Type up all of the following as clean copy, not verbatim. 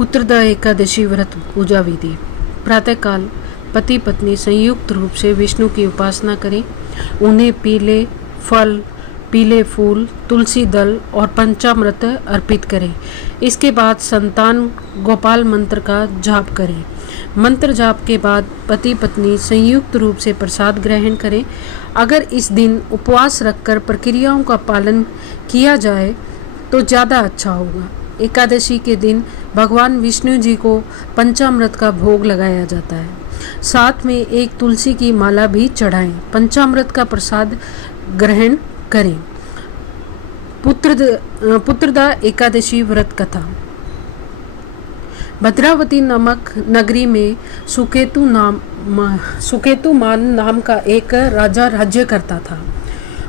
पुत्रदा एकादशी व्रत पूजा विधि। प्रातःकाल पति पत्नी संयुक्त रूप से विष्णु की उपासना करें। उन्हें पीले फल, पीले फूल, तुलसी दल और पंचामृत अर्पित करें। इसके बाद संतान गोपाल मंत्र का जाप करें। मंत्र जाप के बाद पति पत्नी संयुक्त रूप से प्रसाद ग्रहण करें। अगर इस दिन उपवास रखकर प्रक्रियाओं का पालन किया जाए तो ज़्यादा अच्छा होगा। एकादशी के दिन भगवान विष्णु जी को पंचामृत का भोग लगाया जाता है। साथ में एक तुलसी की माला भी चढ़ाएं। पंचामृत का प्रसाद ग्रहण करें। पुत्रदा एकादशी व्रत कथा। भद्रावती नामक नगरी में सुकेतुमान नाम का एक राजा राज्य करता था।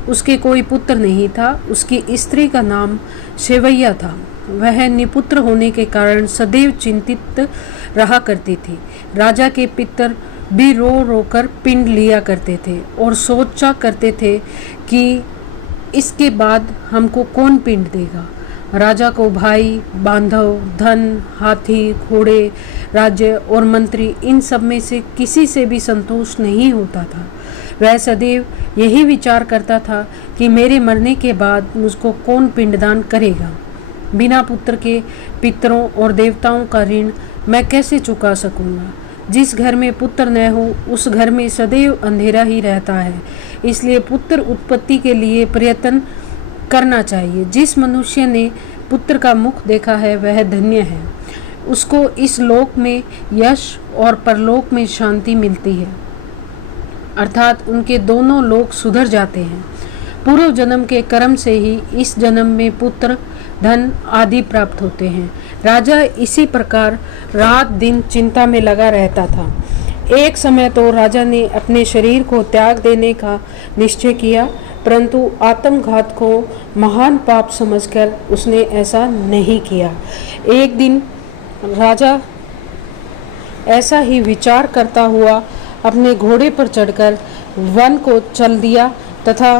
उसके कोई पुत्र नहीं था। उसकी स्त्री का नाम शेवैया था। वह निपुत्र होने के कारण सदैव चिंतित रहा करती थी। राजा के पितर भी रो रो कर पिंड लिया करते थे और सोचा करते थे कि इसके बाद हमको कौन पिंड देगा। राजा को भाई, बांधव, धन, हाथी, घोड़े, राज्य और मंत्री, इन सब में से किसी से भी संतोष नहीं होता था। वह सदैव यही विचार करता था कि मेरे मरने के बाद मुझको कौन पिंडदान करेगा। बिना पुत्र के पितरों और देवताओं का ऋण मैं कैसे चुका सकूंगा। जिस घर में पुत्र न हो उस घर में सदैव अंधेरा ही रहता है। इसलिए पुत्र उत्पत्ति के लिए प्रयत्न करना चाहिए। जिस मनुष्य ने पुत्र का मुख देखा है वह धन्य है। उसको इस लोक में यश और परलोक में शांति मिलती है, अर्थात उनके दोनों लोक सुधर जाते हैं। पूर्व जन्म के कर्म से ही इस जन्म में पुत्र, धन आदि प्राप्त होते हैं। राजा इसी प्रकार रात दिन चिंता में लगा रहता था। एक समय तो राजा ने अपने शरीर को त्याग देने का निश्चय किया, परंतु आत्मघात को महान पाप समझकर उसने ऐसा नहीं किया। एक दिन राजा ऐसा ही विचार करता हुआ अपने घोड़े पर चढ़कर वन को चल दिया तथा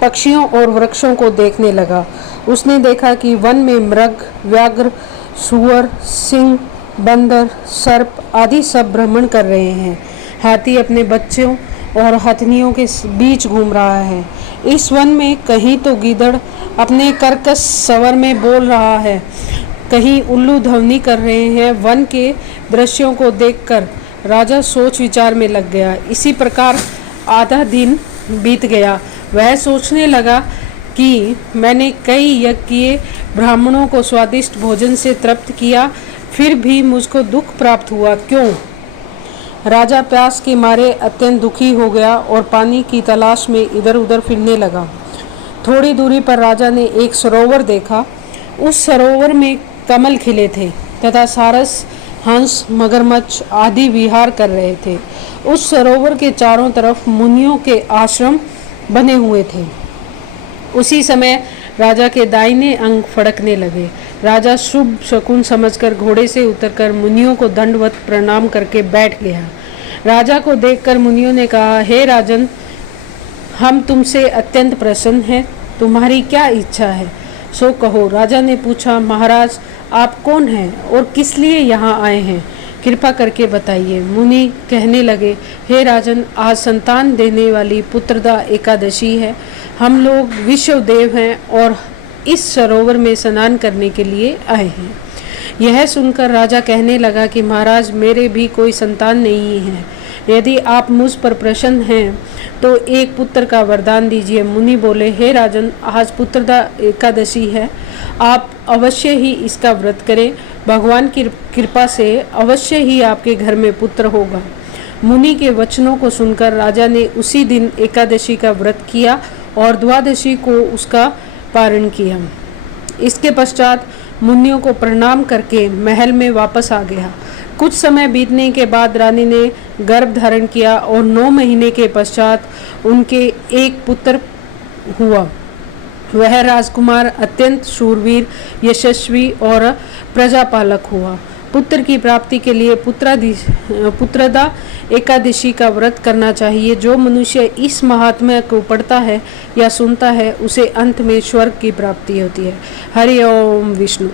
पक्षियों और वृक्षों को देखने लगा। उसने देखा कि वन में मृग, व्याघ्र, सूअर, सिंह, बंदर, सर्प आदि सब भ्रमण कर रहे हैं। हाथी अपने बच्चों और हथनियों के बीच घूम रहा है। इस वन में कहीं तो गीदड़ अपने कर्कश स्वर में बोल रहा है, कहीं उल्लू ध्वनि कर रहे हैं। वन के दृश्यों को देखकर राजा सोच विचार में लग गया। इसी प्रकार आधा दिन बीत गया। वह सोचने लगा कि मैंने कई यज्ञ किए, ब्राह्मणों को स्वादिष्ट भोजन से तृप्त किया, फिर भी मुझको दुख प्राप्त हुआ, क्यों? राजा प्यास के मारे अत्यंत दुखी हो गया और पानी की तलाश में इधर उधर फिरने लगा। थोड़ी दूरी पर राजा ने एक सरोवर देखा। उस सरोवर में कमल खिले थे तथा सारस, हंस, मगरमच्छ आदि विहार कर रहे थे। उस सरोवर के चारों तरफ मुनियों के आश्रम बने हुए थे। उसी समय राजा के दाहिने अंग फड़कने लगे। राजा शुभ शकुन समझकर घोड़े से उतरकर मुनियों को दंडवत प्रणाम करके बैठ गया। राजा को देखकर मुनियों ने कहा, हे राजन, हम तुमसे अत्यंत प्रसन्न हैं। तुम्हारी क्या इच्छा है सो कहो। राजा ने पूछा, महाराज आप कौन हैं और किस लिए यहाँ आए हैं, कृपा करके बताइए। मुनि कहने लगे, हे राजन, आज संतान देने वाली पुत्रदा एकादशी है। हम लोग विश्व देव हैं और इस सरोवर में स्नान करने के लिए आए हैं। यह सुनकर राजा कहने लगा कि महाराज, मेरे भी कोई संतान नहीं है। यदि आप मुझ पर प्रसन्न हैं तो एक पुत्र का वरदान दीजिए। मुनि बोले, हे राजन, आज पुत्रदा एकादशी है, आप अवश्य ही इसका व्रत करें। भगवान की कृपा से अवश्य ही आपके घर में पुत्र होगा। मुनि के वचनों को सुनकर राजा ने उसी दिन एकादशी का व्रत किया और द्वादशी को उसका पारण किया। इसके पश्चात मुनियों को प्रणाम करके महल में वापस आ गया। कुछ समय बीतने के बाद रानी ने गर्भ धारण किया और 9 महीने के पश्चात उनके एक पुत्र हुआ। वह राजकुमार अत्यंत शूरवीर, यशस्वी और प्रजापालक हुआ। पुत्र की प्राप्ति के लिए पुत्रदा एकादशी का व्रत करना चाहिए। जो मनुष्य इस महात्म्य को पढ़ता है या सुनता है उसे अंत में स्वर्ग की प्राप्ति होती है। हरि ओम विष्णु।